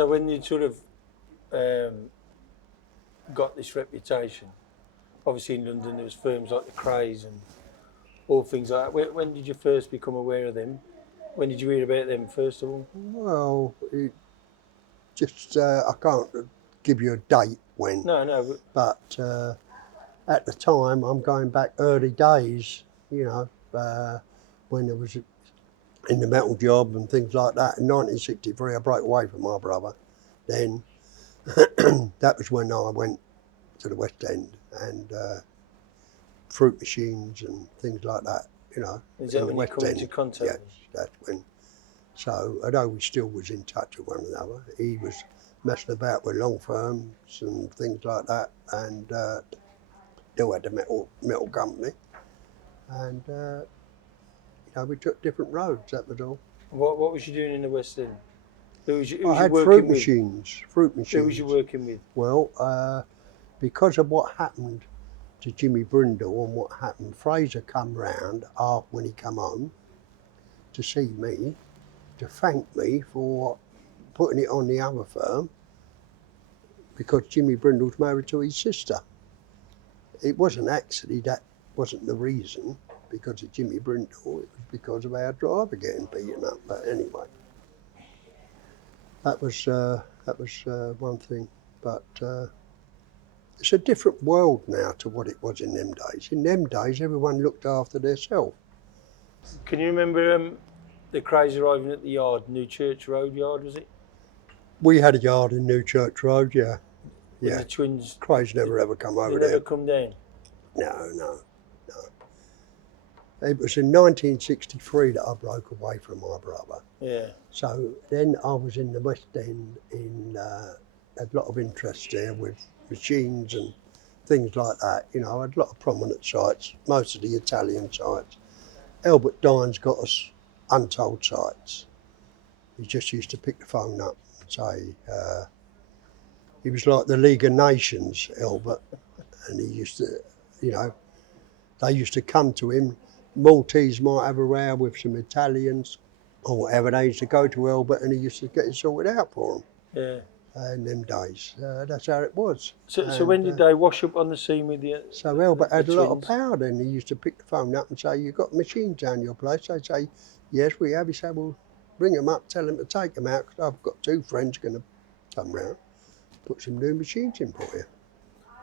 So when you sort of got this reputation, obviously in London there was firms like the Krays and all things like that. When did you first become aware of them? When did you hear about them first of all? Well, I can't give you a date when. No. But at the time, I'm going back early days, when there was in the metal job and things like that. In 1963, I broke away from my brother. Then that was when I went to the West End and fruit machines and things like that, Is that in the when West you come End. into contact? Yes, that's when. So although we still was in touch with one another, he was messing about with long firms and things like that, and still had the metal company, and we took different roads. That was all. What was you doing in the West End? Who was you I had working fruit with? machines. Who was you working with? Well, because of what happened to Jimmy Brindle and what happened, Fraser come round when he come home to see me, to thank me for putting it on the other firm, because Jimmy Brindle's married to his sister. It wasn't actually, that wasn't the reason, because of Jimmy Brindle, it was because of our driver getting beaten up. But anyway, that was one thing. But it's a different world now to what it was in them days. In them days, everyone looked after themselves. Can you remember the Krays arriving at the yard, New Church Road yard, was it? We had a yard in New Church Road, yeah. When the twins... Krays never ever come over there. They never come down? No. It was in 1963 that I broke away from my brother. Yeah. So then I was in the West End had a lot of interest there with machines and things like that. I had a lot of prominent sites, most of the Italian sites. Albert Dines got us untold sites. He just used to pick the phone up and say, he was like the League of Nations, Albert, and he used to, they used to come to him. Maltese might have a row with some Italians or whatever. They used to go to Albert and he used to get it sorted out for them. Yeah. In them days, that's how it was. So when did they wash up on the scene with you? So Albert had a lot of power then. He used to pick the phone up and say, "You got machines down your place?" They'd say, "Yes, we have." He said, "Well, bring them up, tell them to take them out, because I've got two friends going to come round, put some new machines in for you."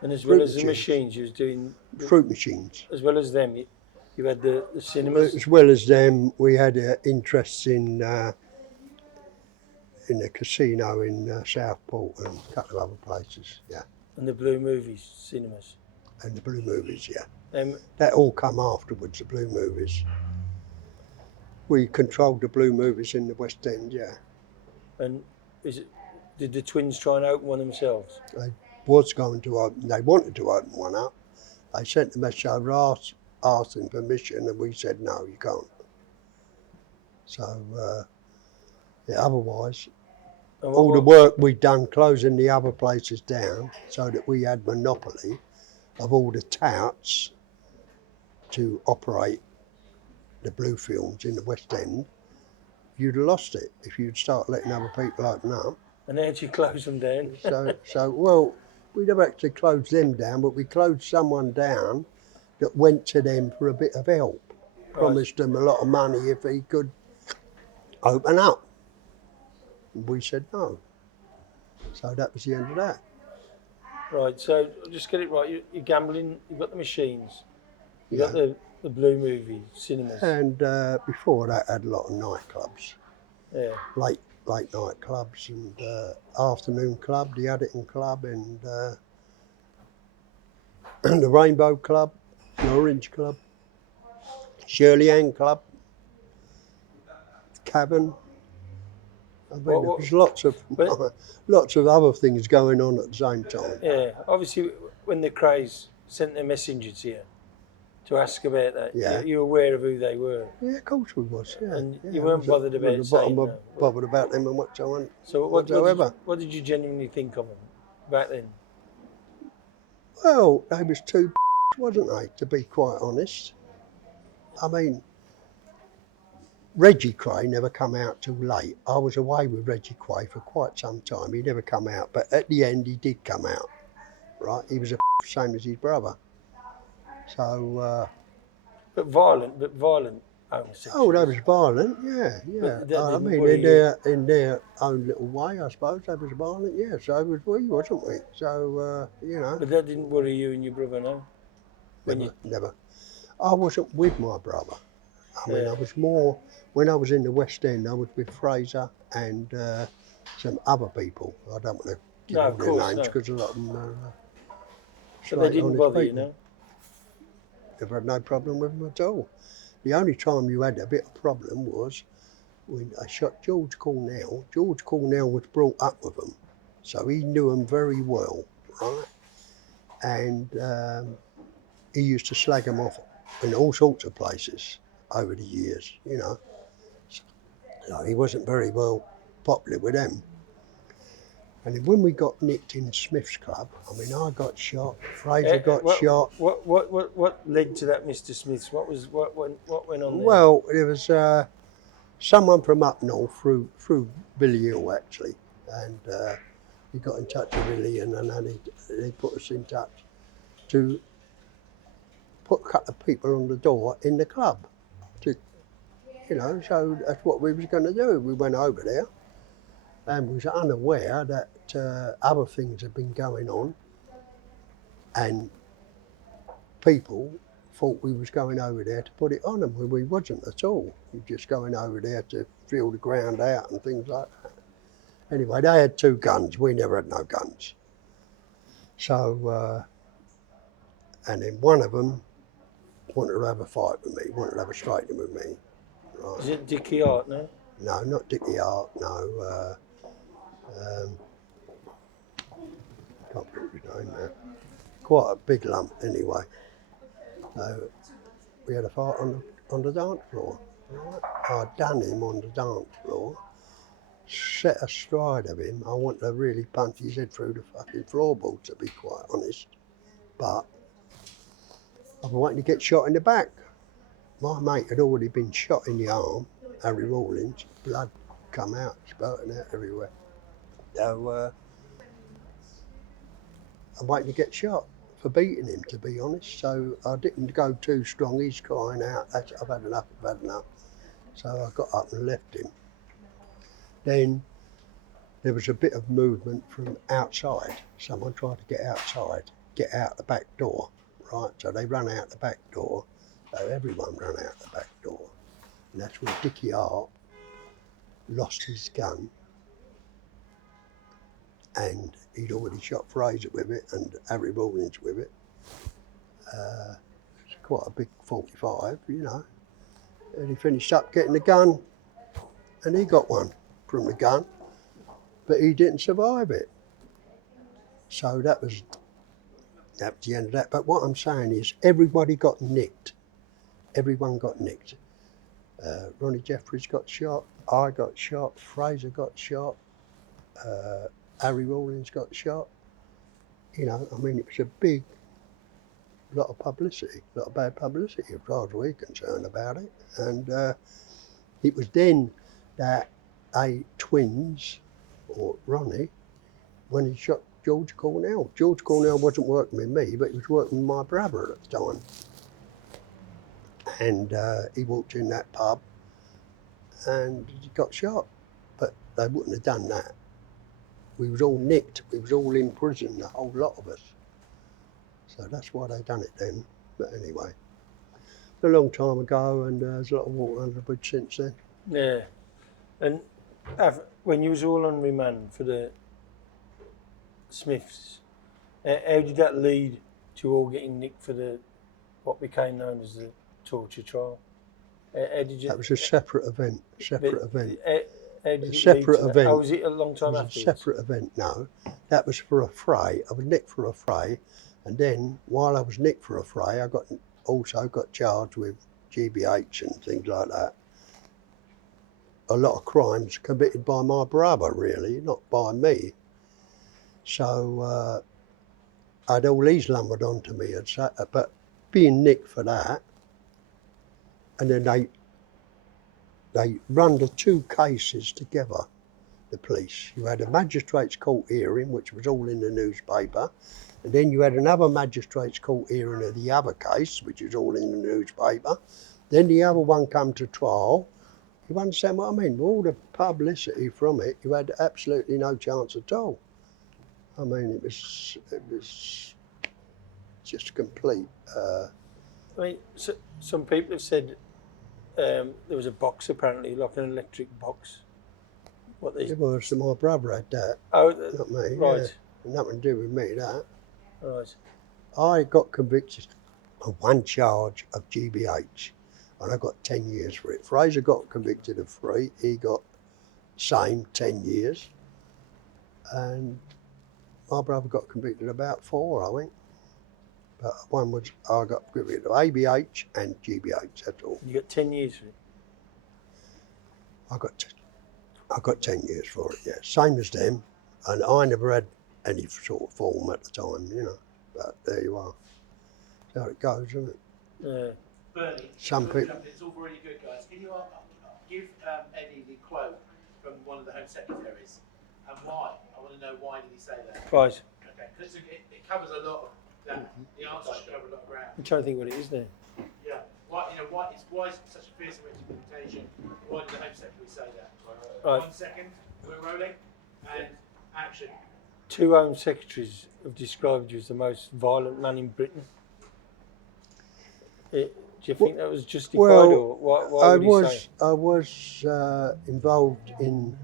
And as well as the machines, you was doing... Fruit machines. As well as them, you had the cinemas? As well as them, we had interests in the casino in Southport and a couple of other places, yeah. And the Blue Movies cinemas? And the Blue Movies, yeah. That all come afterwards, the Blue Movies. We controlled the Blue Movies in the West End, yeah. And did the twins try and open one themselves? They wanted to open one up. They sent the message over, asking permission, and we said, no, you can't. So, otherwise, all the work we'd done closing the other places down so that we had monopoly of all the touts to operate the blue films in the West End, you'd have lost it if you'd start letting other people open up. And how'd you close them down? Well, we'd have actually closed them down, but we closed someone down that went to them for a bit of help. Right. Promised them a lot of money if he could open up. And we said no. So that was the end of that. Right, so just get it right, you're gambling, you've got the machines, you've got the Blue Movie cinemas. And before that, I had a lot of nightclubs. Yeah. Late night clubs and afternoon club, the Addington Club and the Rainbow Club, the Orange Club, Shirley Ann Club, Cavern. I mean, there was lots of other things going on at the same time. Yeah, obviously when the Krays sent their messenger to you to ask about that, you were aware of who they were. Yeah, of course we was. Yeah, and you weren't bothered about saying no. Bothered about them and whatsoever. So what did you genuinely think of them back then? Well, they was two wasn't they? To be quite honest. I mean, Reggie Kray never come out till late. I was away with Reggie Kray for quite some time. He never come out, but at the end he did come out. Right, he was the same as his brother. So. But violent Oh, they homosexuals. was violent, yeah, yeah. But that I didn't mean, worry you. in their own little way, I suppose they was violent. Yeah, so was we, wasn't we? So you know, But that didn't worry you and your brother, no? When you, never. I wasn't with my brother. I mean, yeah. I was more when I was in the West End. I was with Fraser and some other people. I don't want to give No, all of their course, names no. because a lot of them are But they straight, didn't honest bother you, people. no? Never had no problem with them at all. The only time you had a bit of problem was when I shot George Cornell. George Cornell was brought up with them, so he knew them very well, right? And he used to slag them off in all sorts of places over the years, you know. So he wasn't very well popular with them. And then when we got nicked in Smith's Club, I mean, I got shot, Fraser got shot. What led to that, Mr. Smiths? What went on there? Well, there was someone from up north through Billy Hill actually, and he got in touch with Billy, and then they put us in touch to put a couple of people on the door in the club. To, you know, so that's what we was going to do. We went over there, and we was unaware that other things had been going on, and people thought we was going over there to put it on them, when we wasn't at all. We were just going over there to feel the ground out and things like that. Anyway, they had 2 guns. We never had no guns. So, and then one of them wanted to have a fight with me, wanted to have a straighten with me. Right. Is it Dickie Hart, no? No, not Dickie Hart, no. Can't remember his name now. Quite a big lump anyway. So we had a fight on the dance floor. Right. I done him on the dance floor, set astride of him. I wanted to really punch his head through the fucking floorboard, to be quite honest. But I was waiting to get shot in the back. My mate had already been shot in the arm, Harry Rawlins, blood come out, spurting out everywhere. So I'm waiting to get shot for beating him, to be honest. So I didn't go too strong. He's crying out, I've had enough, I've had enough. So I got up and left him. Then there was a bit of movement from outside. Someone tried to get outside, get out the back door, right? So they ran out the back door. So everyone ran out the back door. And that's where Dickie Hart lost his gun. And he'd already shot Fraser with it and Harry Rawlins with it. It's quite a big 45, you know. And he finished up getting the gun, and he got one from the gun, but he didn't survive it. So that was the end of that. But what I'm saying is everybody got nicked. Everyone got nicked. Ronnie Jeffries got shot, I got shot, Fraser got shot, Harry Rawlins got shot. You know, I mean, it was a big lot of publicity, a lot of bad publicity as far as we're concerned about it. And it was then that twins, or Ronnie, when he shot George Cornell. George Cornell wasn't working with me, but he was working with my brother at the time. And he walked in that pub and he got shot. But they wouldn't have done that. We was all nicked, we was all in prison, the whole lot of us. So that's why they done it then. But anyway, a long time ago, and there's a lot of water under the bridge since then. Yeah. And when you was all on remand for the Smiths, how did that lead to all getting nicked for what became known as the torture trial? How did you? That was a separate event. How did it Separate lead to event. that? Oh, was it a long It time was afterwards? a separate event, no. That was for a fray. I was nicked for a fray, and then while I was nicked for a fray, I also got charged with GBH and things like that. A lot of crimes committed by my brother, really, not by me. So I'd all these lumbered onto me, but being nicked for that, and then they run the two cases together, the police. You had a magistrate's court hearing, which was all in the newspaper, and then you had another magistrate's court hearing of the other case, which is all in the newspaper. Then the other one come to trial. You understand what I mean? All the publicity from it, you had absolutely no chance at all. I mean, it was just complete. I mean, so, some people have said there was a box apparently, like an electric box. What they? It was my brother had that, Oh, not me. right. Yeah. Nothing to do with me, that. Right. I got convicted of one charge of GBH, and I got 10 years for it. Fraser got convicted of 3. He got same 10 years, and my brother got convicted about 4, I think. But one was, I got convicted of ABH and GBH, that's all. You got 10 years for it? I got 10 years for it, yeah. Same as them, and I never had any sort of form at the time, you know. But there you are. That's how it goes, isn't it? Yeah. Bernie, Some people. it's all really good, guys. Can you give Eddie the quote from one of the Home Secretaries, and why? I want to know why did he say that? Right. Okay, because it covers a lot of that. The answer should cover a lot of ground. I'm trying to think what it is now. Yeah. Why is it such a fierce representation? Why did the Home Secretary say that? Right. 1 second, we're rolling, and action. 2 Home Secretaries have described you as the most violent man in Britain. Do you think that was justified, or why would he say? I was involved in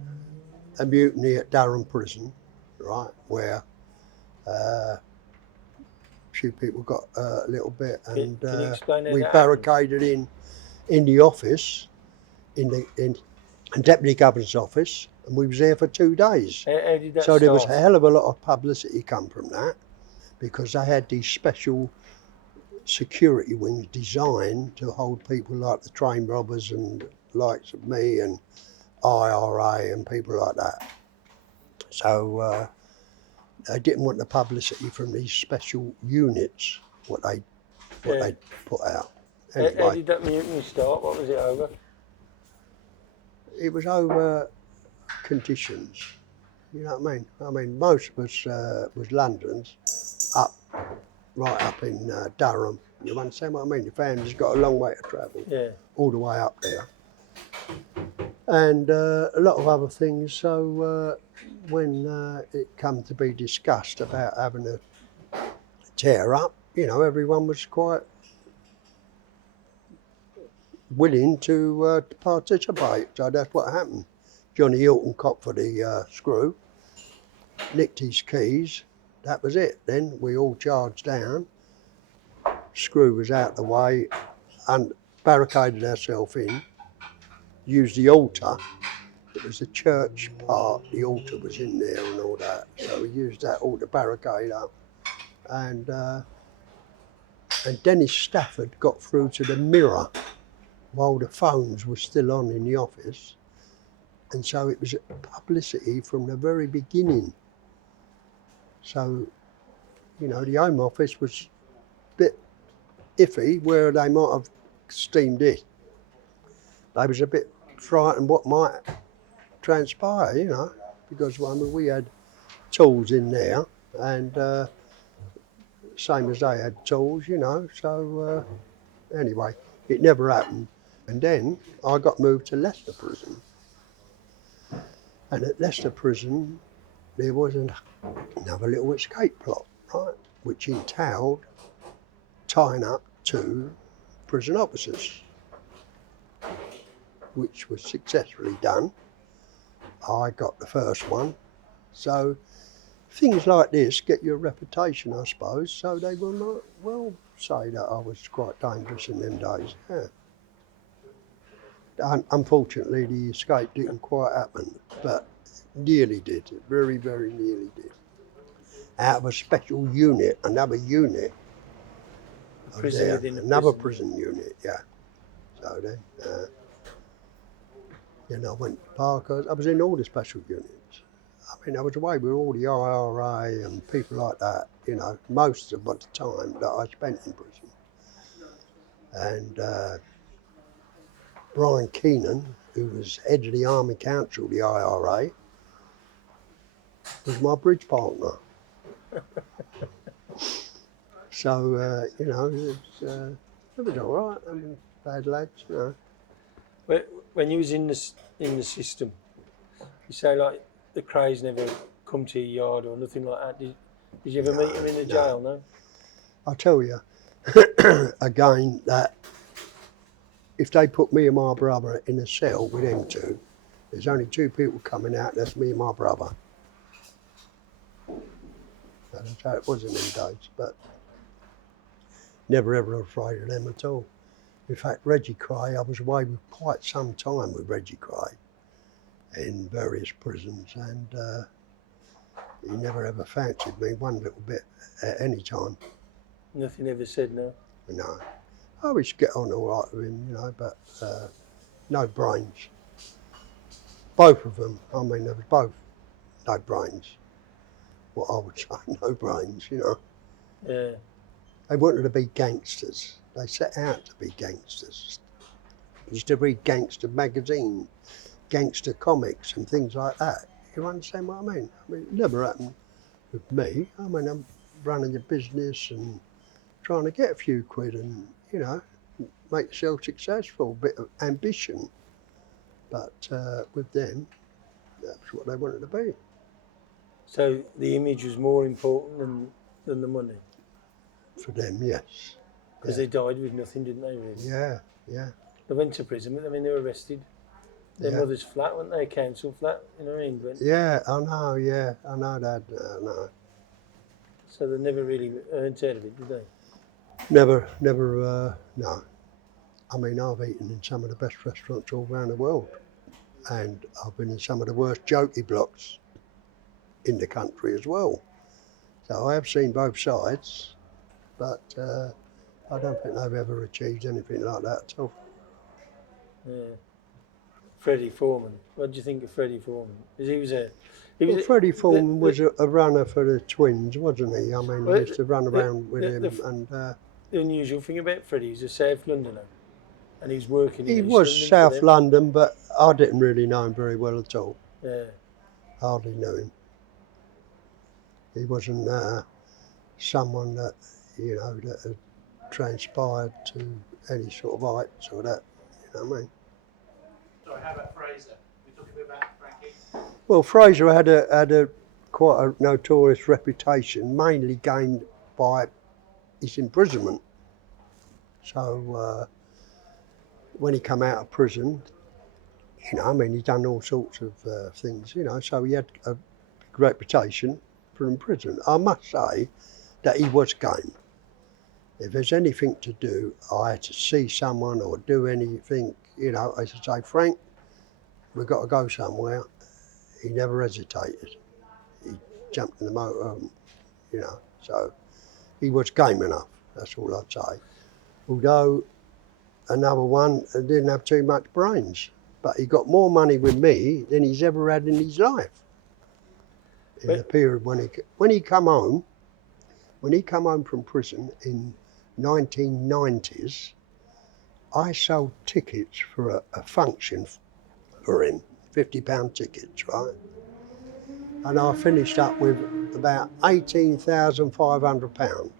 a mutiny at Durham Prison, right, where a few people got a little bit, and Can you explain how we that barricaded in the office, in the Deputy Governor's office, and we was there for 2 days. How did that So there was a start? hell of a lot of publicity come from that, because they had these special security wings designed to hold people like the train robbers and likes of me and IRA and people like that. So they didn't want the publicity from these special units, what they put out. How Anyway, did that mutiny start? What was it over? it was over conditions. You know what I mean? I mean, most of us was London's, right up in Durham. You understand what I mean? The family's got a long way to travel, Yeah. all the way up there. And a lot of other things. So when it come to be discussed about having a tear up, you know, everyone was quite willing to participate. So that's what happened. Johnny Hilton copped for the screw, nicked his keys. That was it. Then we all charged down. Screw was out the way and barricaded ourselves in. Used the altar. It was a church part. The altar was in there and all that. So we used that all to barricade up. And Dennis Stafford got through to the Mirror while the phones were still on in the office. And so it was publicity from the very beginning. So, you know, the Home Office was a bit iffy where they might have steamed it. They was a bit frightened what might transpire, you know, because I mean, we had tools in there and same as they had tools, you know, so anyway, it never happened. And then I got moved to Leicester Prison. And at Leicester Prison, there was another little escape plot, right, which entailed tying up 2 prison officers, which was successfully done. I got the first one. So things like this get you a reputation, I suppose, so they will not well say that I was quite dangerous in them days, yeah. Unfortunately, the escape didn't quite happen, but nearly did, very, very nearly did. Out of a special unit, another unit. Prison within a another prison. prison unit, yeah. So then I went to Parker's. I was in all the special units. I mean, I was away with all the IRA and people like that, you know, most of the time that I spent in prison. And Brian Keenan, who was head of the Army Council, the IRA, was my bridge partner. So, you know, it was all right. I mean, bad lads, you know. When you was in the system, you say like the Krays never come to your yard or nothing like that. Did you ever meet them in the jail? No. I tell you, again, that if they put me and my brother in a cell with them two, there's only two people coming out, that's me and my brother. That's how it was in them days, but never ever afraid of them at all. In fact, Reggie Kray, I was away with quite some time with Reggie Kray in various prisons, and he never ever fancied me one little bit at any time. Nothing ever said no. No. I always get on all right with him, you know, but no brains. Both of them, I mean, they were both no brains. What I would say, no brains, you know. Yeah. They wanted to be gangsters. They set out to be gangsters. Used to read gangster magazine, gangster comics and things like that. You understand what I mean? I mean, it never happened with me. I mean, I'm running a business and trying to get a few quid and, you know, make yourself successful, a bit of ambition. But with them, that's what they wanted to be. So the image was more important than the money? For them, yes. Because they died with nothing, didn't they, really? Yeah, yeah. They went to prison, I mean, they were arrested. Their mother's flat, weren't they? Council flat in England. Yeah, I know that, I know. So they never really earned out of it, did they? Never, no. I mean, I've eaten in some of the best restaurants all around the world. And I've been in some of the worst jokey blocks in the country as well. So I have seen both sides, but I don't think they've ever achieved anything like that at all. Yeah. Freddie Foreman. What do you think of Freddie Foreman? Because Freddie Foreman was a runner for the Twins, wasn't he? I mean, he used to run around with him. The unusual thing about Freddie, he's a South Londoner, and he's working in He East was London South London, but I didn't really know him very well at all. Yeah. Hardly knew him. He wasn't someone that, you know, that had transpired to any sort of heights or that, you know what I mean? Sorry, how about Fraser? We talking a bit about Frankie? Well, Fraser had a quite a notorious reputation, mainly gained by his imprisonment. So when he come out of prison, you know, I mean, he'd done all sorts of things, you know, so he had a reputation for in prison. I must say that he was game. If there's anything to do, I had to see someone or do anything, you know, I used to say, Frank, we've got to go somewhere. He never hesitated. He jumped in the motor, you know, so he was game enough, that's all I'd say. Although another one didn't have too much brains, but he got more money with me than he's ever had in his life. In the period when he come home from prison in 1990s, I sold tickets for a function for him, £50 tickets, right? And I finished up with about £18,500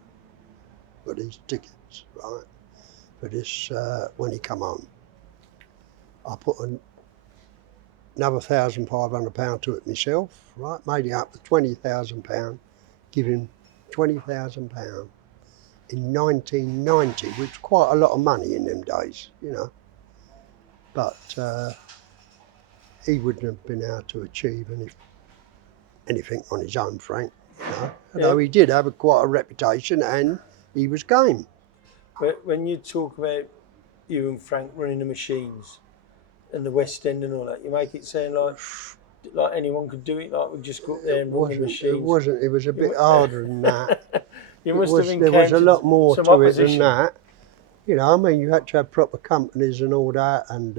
for these tickets, right? For this, when he come home. I put another £1,500 to it myself, right? Made it up to £20,000, giving £20,000 in 1990, which was quite a lot of money in them days, you know. But he wouldn't have been able to achieve anything on his own, Frank, you know. Although he did have quite a reputation and he was game. But when you talk about you and Frank running the machines and the West End and all that, you make it sound like anyone could do it, like we just go up there and run the machines. It wasn't, it was a bit harder than that. There was a lot more to it than that. You know, I mean, you had to have proper companies and all that, and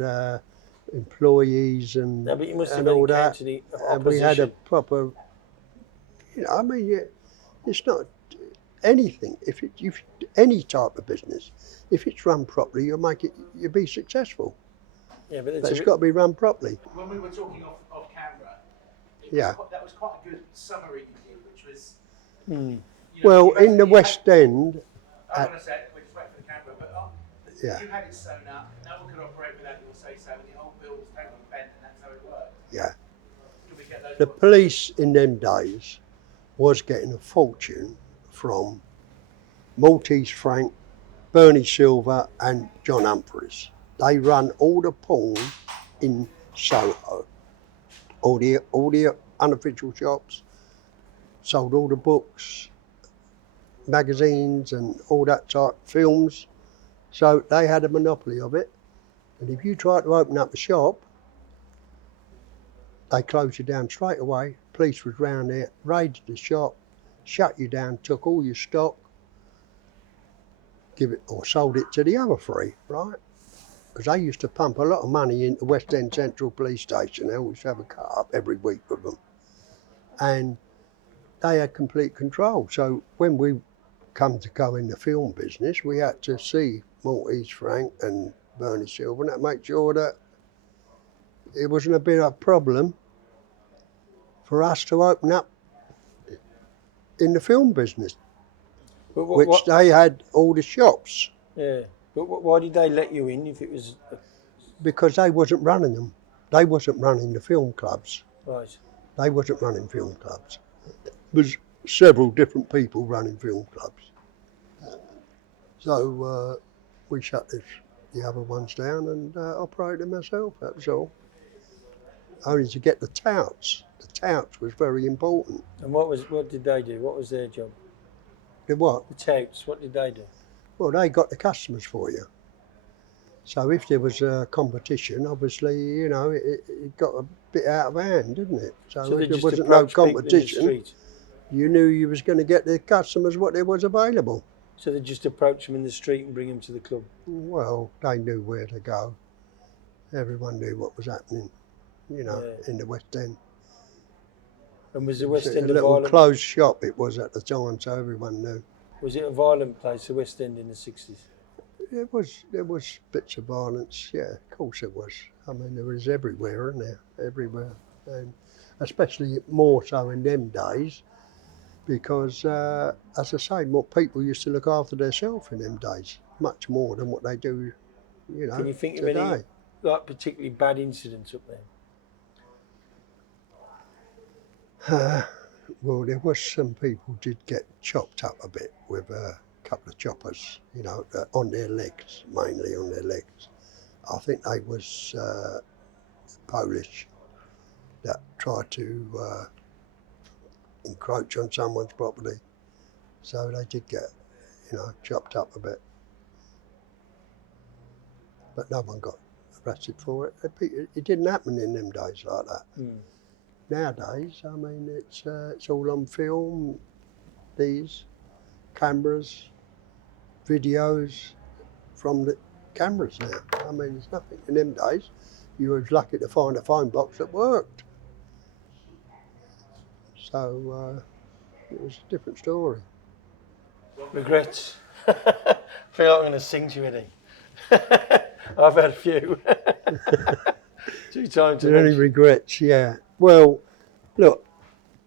employees and, no, but you must and have all that. And we had a proper, you know, I mean, it's not anything. If any type of business, if it's run properly, you'll be successful. Yeah, but But it's got to be run properly. When we were talking off camera, Yeah. that was quite a good summary you did, which was. Mm. You know, Well, you had- in the you West End, Hold on a sec, we're just waiting for the camera, but yeah, you had it sewn up, no one could operate without your say so, and the whole bill was taken on bent, and that's how it worked. yeah. Could we get those The boxes? police in them days was getting a fortune from Maltese Frank, Bernie Silver and John Humphreys. They run all the porn in Soho. All the unofficial shops, sold all the books, magazines and all that type, films. So they had a monopoly of it. And if you tried to open up a shop, they closed you down straight away. Police was round there, raided the shop, shut you down, took all your stock, give it or sold it to the other three, right? Because they used to pump a lot of money into West End Central Police Station. They always have a cut up every week with them. And they had complete control. So when we come to go in the film business, we had to see Maltese Frank and Bernie Silver and that make sure that it wasn't a bit of a problem for us to open up in the film business, But which they had all the shops yeah. But why did they let you in if it was because they wasn't running them. They wasn't running the film clubs. right? They wasn't running film clubs. There was several different people running film clubs. So we shut the other ones down and operated myself, that was all. Only to get the touts. The touts was very important. And what did they do? What was their job? The what? The touts. What did they do? Well, they got the customers for you. So if there was a competition, obviously, you know, it got a bit out of hand, didn't it? So they if there just wasn't no approached people in the competition, street? you knew you was going to get the customers what there was available. So they just approach them in the street and bring them to the club. Well, they knew where to go. Everyone knew what was happening, you know, Yeah. in the West End. And was the West It's End a a little violent? closed shop it was at the time, so everyone knew. Was it a violent place, the West End in the 60s? There was bits of violence, yeah, of course it was. I mean, there was everywhere, isn't there? Everywhere. And especially more so in them days, because, as I say, more people used to look after themselves in them days, much more than what they do, you know, Can you think of today. any like particularly bad incidents up there? Well, there was some people did get chopped up a bit with a couple of choppers, you know, on their legs, mainly on their legs. I think they was Polish that tried to encroach on someone's property. So they did get, you know, chopped up a bit. But no one got arrested for it. It didn't happen in them days like that. Mm. Nowadays, I mean, it's all on film, these cameras, videos from the cameras now. I mean, there's nothing. In them days, you was lucky to find a phone box that worked. So it was a different story. Regrets? I feel like I'm going to sing to you, Eddie. I've had a few. Too time to There any mention. regrets? Yeah. Well, look,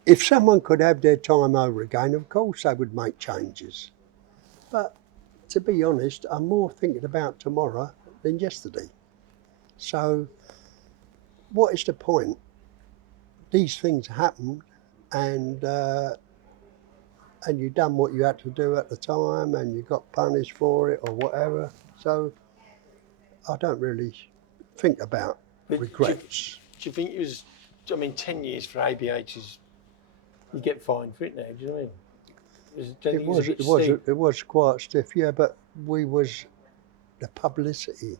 if someone could have their time over again, of course they would make changes. But to be honest, I'm more thinking about tomorrow than yesterday. So what is the point? These things happened and you done what you had to do at the time and you got punished for it or whatever. So I don't really think about But regrets. Do you think it was, I mean, 10 years for ABH is, you get fined for it now, do you know what I mean? It was quite stiff, yeah, but the publicity.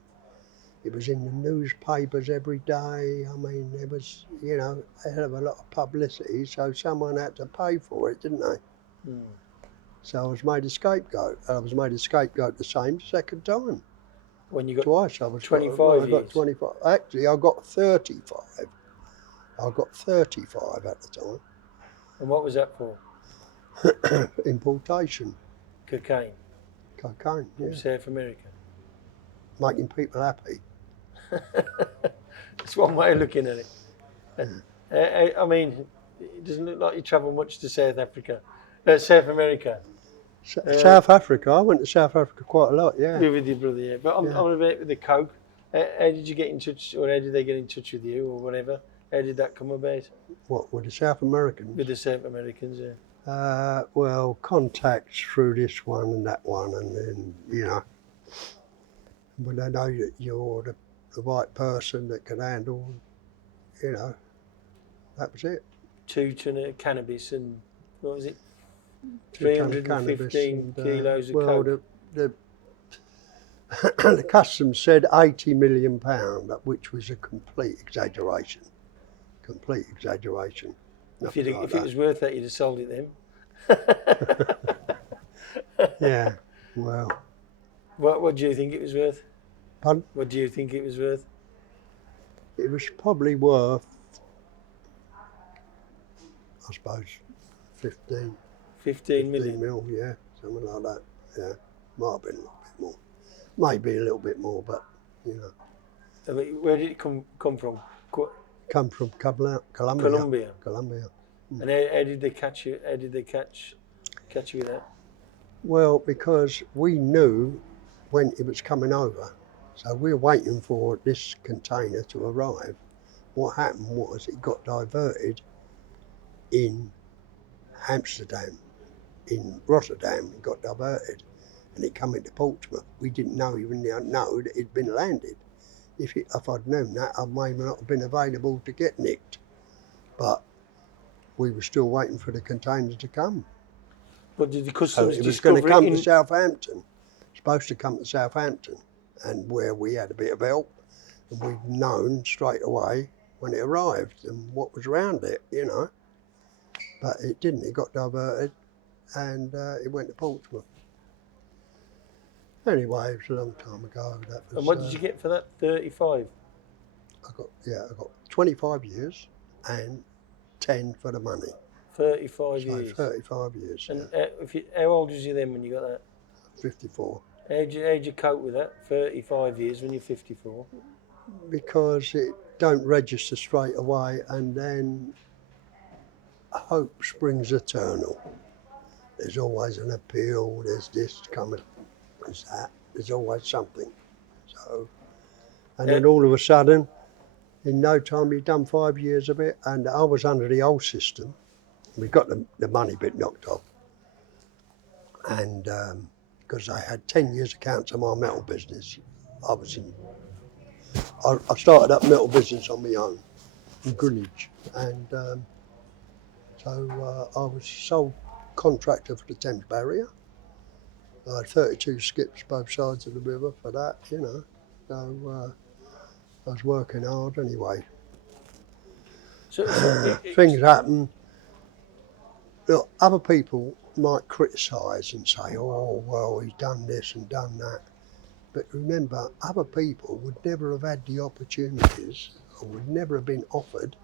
It was in the newspapers every day. I mean, there was, you know, a hell of a lot of publicity, so someone had to pay for it, didn't they? Mm. So I was made a scapegoat. I was made a scapegoat the second time. When you got Twice I was 25 I got years. 25. Actually, I got 35. I got 35 at the time. And what was that for? Importation, Cocaine cocaine, from yeah. South America. Making people happy. That's one way of looking at it. I mean, it doesn't look like you travel much to South Africa, South America. South Africa, I went to South Africa quite a lot, yeah. With your brother, yeah. But I'm about with the coke. How did you get in touch, or how did they get in touch with you, or whatever? How did that come about? What, with the South Americans? With the South Americans, yeah. Well, contacts through this one and that one, and then, you know, when they know that you're the right person that can handle, you know, that was it. 2 ton of cannabis and, what was it? 2 ton of 315 cannabis kilos of well, coke. the customs said £80 million, which was a complete exaggeration. Complete exaggeration. If it was worth that, you'd have sold it then. Yeah, well. What do you think it was worth? Pardon? What do you think it was worth? It was probably worth, I suppose, 15 million. mil, yeah, something like that. Yeah, might have been a little bit more. Maybe a little bit more, but, you know. I mean, where did it come from? Come from Colombia. Colombia. Mm. And how did they catch you? How did they catch you with that? Well, because we knew when it was coming over, so we were waiting for this container to arrive. What happened was it got diverted in Amsterdam, in Rotterdam. It got diverted, and it come into Portsmouth. We didn't even know that it'd been landed. If I'd known that, I may not have been available to get nicked. But we were still waiting for the container to come. But did the customs So it was going to come to Southampton. Supposed to come to Southampton, and where we had a bit of help, and we'd known straight away when it arrived and what was around it, you know. But it didn't. It got diverted, and it went to Portsmouth. Anyway, it was a long time ago. That was, and what did you get for that? 35. I got 25 years and 10 for the money. 35 years. 35 years. And yeah. how old was you then when you got that? 54. How'd you cope with that? 35 years when you're 54. Because it don't register straight away, and then hope springs eternal. There's always an appeal. There's this coming. There's that. There's always something. So, and then all of a sudden, in no time, he'd done 5 years of it, and I was under the old system. We got the money bit knocked off, and because I had 10 years accounts of my metal business, I started up metal business on my own in Greenwich, and so I was sole contractor for the Thames Barrier. I had 32 skips both sides of the river for that, you know. So I was working hard anyway. So Things happen. Look, other people might criticise and say, oh, well, he's done this and done that. But remember, other people would never have had the opportunities, or would never have been offered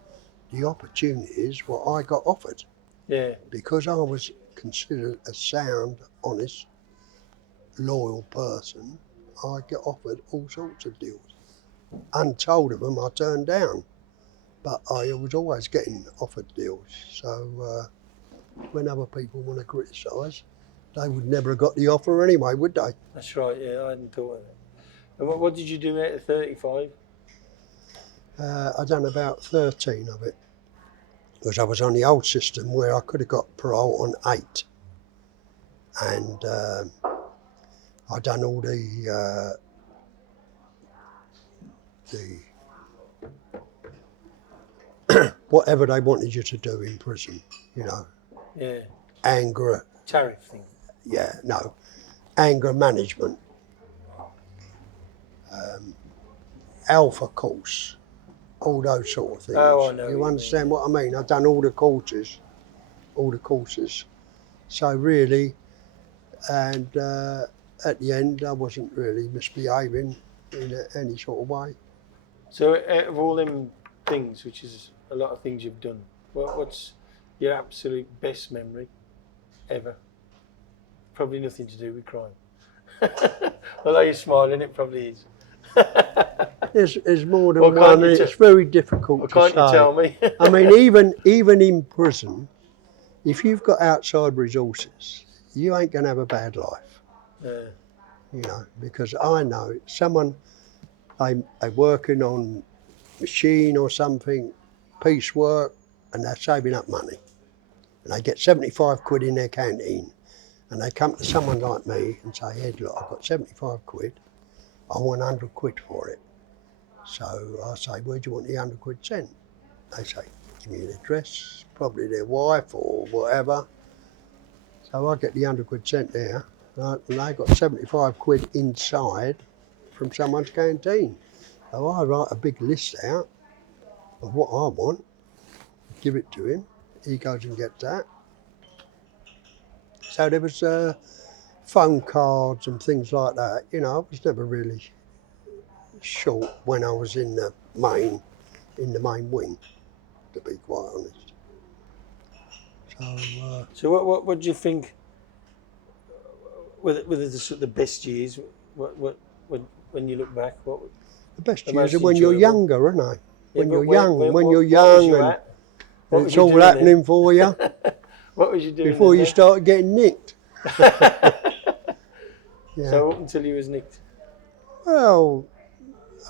the opportunities what I got offered. Yeah. Because I was considered a sound, honest, loyal person, I get offered all sorts of deals. Untold of them I turned down, but I was always getting offered deals. So when other people want to criticise, they would never have got the offer anyway, would they? That's right, yeah, I hadn't thought of that. And what did you do out of 35? I done about 13 of it, because I was on the old system where I could have got parole on 8. And I done all the whatever they wanted you to do in prison, you know. Yeah. Anger. Tariff thing. Yeah, no. Anger management. Alpha course. All those sort of things. Oh, I know. You understand what I mean? I've done all the courses. So really, and at the end, I wasn't really misbehaving in any sort of way. So out of all them things, which is a lot of things you've done, what's your absolute best memory ever? Probably nothing to do with crime. Although you're smiling, it probably is. There's more than Well, can't one. you It's very difficult Well, to can't say. you tell me? I mean, even in prison, if you've got outside resources, you ain't going to have a bad life. Yeah. You know, because I know someone, they're working on machine or something, piecework, and they're saving up money. And they get 75 quid in their canteen. And they come to someone like me and say, Ed, look, I've got 75 quid. I want 100 quid for it. So I say, where do you want the 100 quid sent? They say, give me an address, probably their wife or whatever. So I get the 100 quid sent there, and they got 75 quid inside from someone's canteen. So I write a big list out of what I want, give it to him, he goes and gets that. So there was phone cards and things like that. You know, I was never really short when I was in the main wing, to be quite honest. So what do you think? Were the best years? When you look back, what? The best The years most are when you're enjoyable? younger, aren't they? When but you're young, when what- you're what was young you and at? What was it's you all doing happening then? for you What was you doing before then, you mate? start getting nicked. Yeah. So up until you was nicked. Well,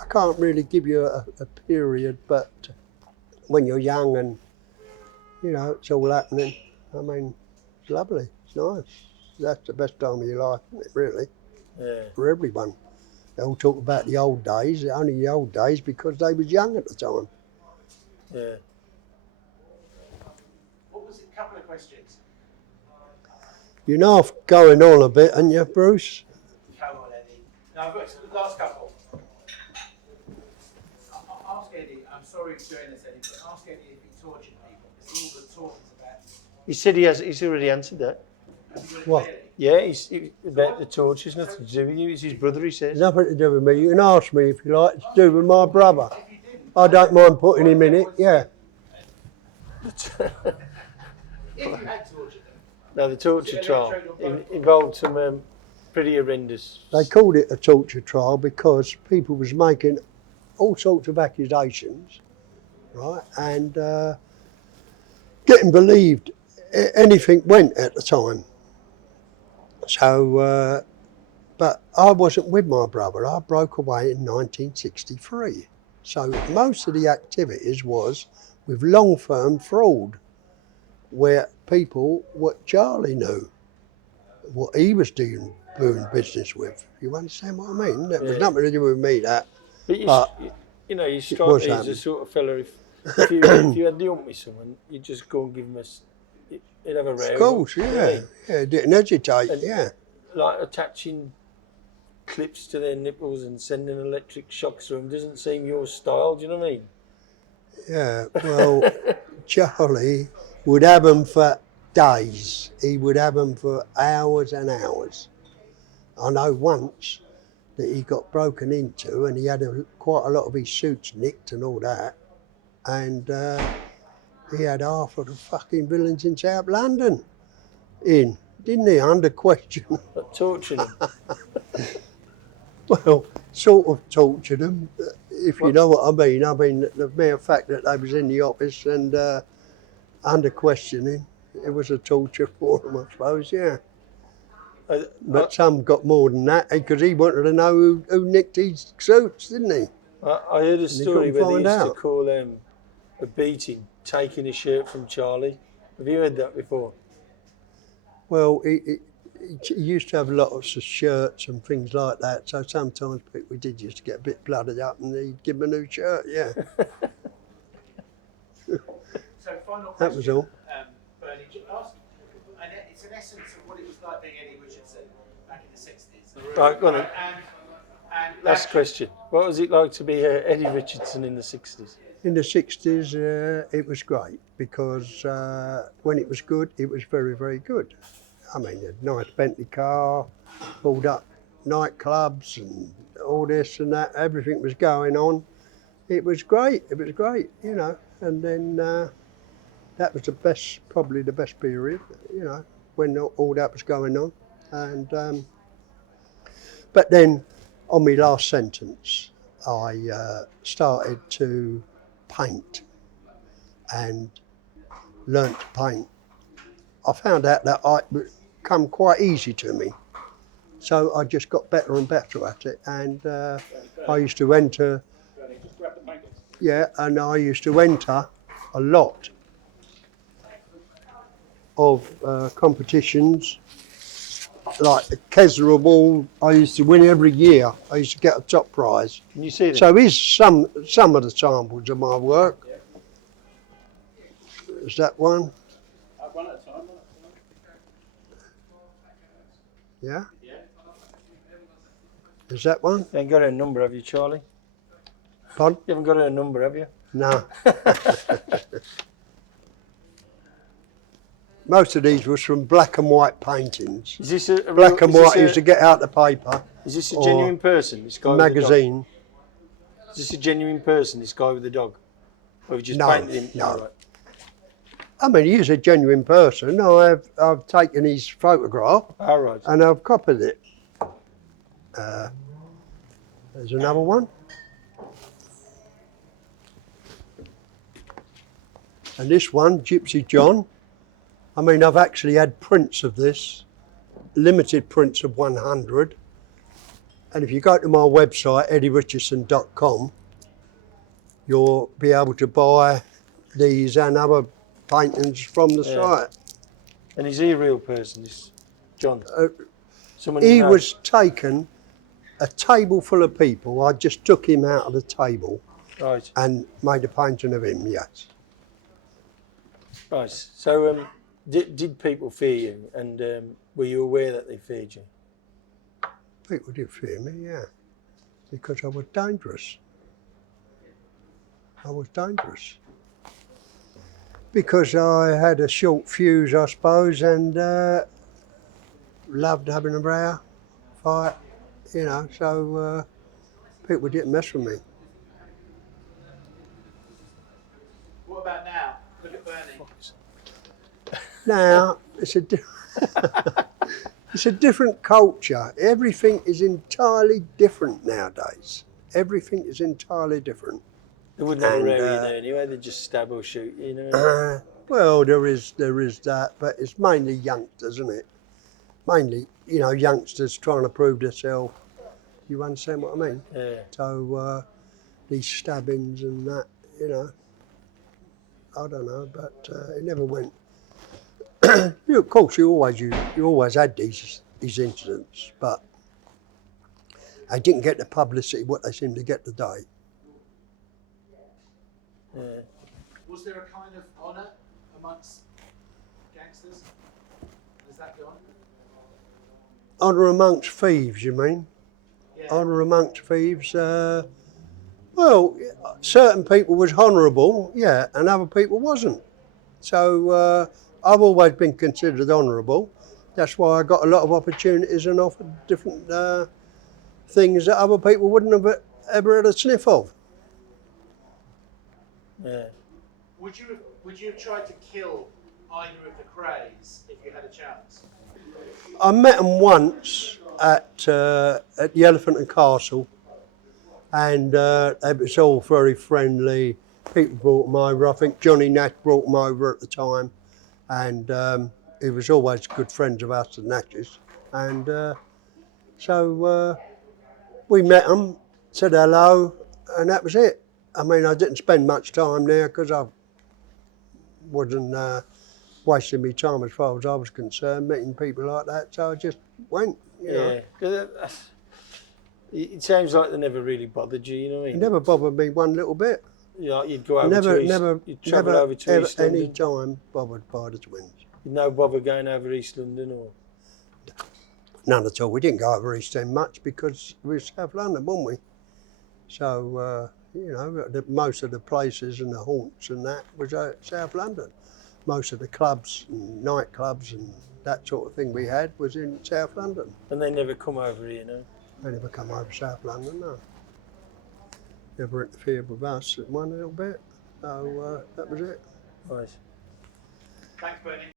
I can't really give you a period, but when you're young and, you know, it's all happening, I mean, it's lovely, it's nice. That's the best time of your life, isn't it, really, Yeah. for everyone. They all talk about the old days, only the old days because they was young at the time. Yeah. What was it? A couple of questions. You're now going on a bit, aren't you, Bruce? Come on, Eddie. No, I've got the last couple. Ask Eddie, I'm sorry for doing this, Eddie, but ask Eddie if he tortured people. It's all the talk is about. He said he's already answered that. Have you got it What? clearly? Yeah, he's about the torch. It's nothing to do with you. It's his brother. He says. There's nothing to do with me. You can ask me if you like. It's to do with my brother. If you didn't, I don't mind putting him in it, yeah. if you had tortured them, No, the torture trial involved some pretty horrendous. They called it a torture trial because people was making all sorts of accusations, right, and getting believed. Anything went at the time. So, but I wasn't with my brother. I broke away in 1963. So most of the activities was with long-firm fraud, where people, what Charlie knew, what he was doing business with. You understand what I mean? That was Yeah. nothing to do with me, that. But you know, you strike was me as the happening. sort of fella if you had the hump with someone, you'd just go and give them you'd have a row. Of course, yeah. Yeah, didn't hesitate, And- yeah. Like attaching clips to their nipples and sending electric shocks through them doesn't seem your style. Do you know what I mean? Yeah, well, Charlie would have them for days. He would have them for hours and hours. I know once that he got broken into and he had quite a lot of his suits nicked and all that. And he had half of the fucking villains in South London in, didn't he, under question. But torturing them. Well, sort of tortured them, if you know what I mean. I mean, the mere fact that they was in the office and under questioning, it was a torture for them, I suppose, yeah. But some got more than that, because he wanted to know who nicked his suits, didn't he? I heard a story couldn't where they used find to out. call a beating taking a shirt from Charlie. Have you heard that before? Well, he used to have lots of shirts and things like that, so sometimes people did used to get a bit blooded up and he'd give them a new shirt, yeah. So final question. That was all. Bernie, ask, and it's an essence of what it was like being Eddie Richardson back in the 60s. Right, go on then. And Last question. What was it like to be Eddie Richardson in the 60s? In the 60s, it was great because when it was good, it was very, very good. I mean, a nice Bentley car, pulled up nightclubs and all this and that, everything was going on. It was great, you know. And then that was probably the best period, you know, when all that was going on. And but then on my last sentence, I started to paint and learnt to paint. I found out that it would come quite easy to me. So I just got better and better at it, and I used to enter, and I used to enter a lot of competitions, like the Kesler Award. I used to win every year. I used to get a top prize. Can you see them? So here's some of the samples of my work. Is that one? One at a time. Yeah. Is that one? You ain't got a number, have you, Charlie? Pardon? You haven't got a number, have you? No. Most of these was from black and white paintings. Is this a Black and white is used to get out the paper. Is this a or genuine person? This guy with the dog? magazine. Is this a genuine person? This guy with the dog? Or have you just No, painted him? no. Oh, right. I mean, he is a genuine person. I've taken his photograph All right. and I've copied it. There's another one. And this one, Gypsy John. I mean, I've actually had prints of this, limited prints of 100. And if you go to my website, eddierichardson.com, you'll be able to buy these and other paintings from the site. And is he a real person, this John? Someone He you know? was taken, a table full of people. I just took him out of the table Right. and made a painting of him, yes. Right. So, did people fear you, and were you aware that they feared you? People did fear me, yeah, because I was dangerous. I was dangerous. Because I had a short fuse, I suppose, and loved having a row, fight, you know, so people didn't mess with me. What about now? Look at Bernie. Now, it's a different culture. Everything is entirely different nowadays. Everything is entirely different. They wouldn't have a And, row you there anyway. They'd just stab or shoot you, you know. Well, there is that, but it's mainly youngsters, isn't it? Mainly, you know, youngsters trying to prove themselves. You understand what I mean? Yeah. So these stabbings and that, you know, I don't know, but it never went. Of course, you always had these incidents, but they didn't get the publicity what they seem to get today. Yeah. Was there a kind of honour amongst gangsters? Has that gone? Honour amongst thieves, you mean? Yeah. Honour amongst thieves. Well, certain people was honourable, yeah, and other people wasn't. So I've always been considered honourable. That's why I got a lot of opportunities and offered different things that other people wouldn't have ever had a sniff of. Yeah. Would you have tried to kill either of the Krays if you had a chance? I met them once at the Elephant and Castle, and it was all very friendly. People brought them over. I think Johnny Nash brought them over at the time, and he was always good friends of us, the Nashes. And so we met them, said hello, and that was it. I mean, I didn't spend much time there because I wasn't wasting my time as far as I was concerned, meeting people like that. So I just went, you know. Yeah. It sounds like they never really bothered you, you know what I It mean? never bothered me one little bit. You know, you'd go over you'd travel over to ever, East London. any time bothered by the twins. You'd no bother going over East London or? None at all. We didn't go over East End much because we were South London, weren't we? So, you know, most of the places and the haunts and that was South London. Most of the clubs and nightclubs and that sort of thing we had was in South London. And they never come over here, no? They never come over South London, no. Never interfered with us one little bit. So that was it. Right. Thanks, Bernie.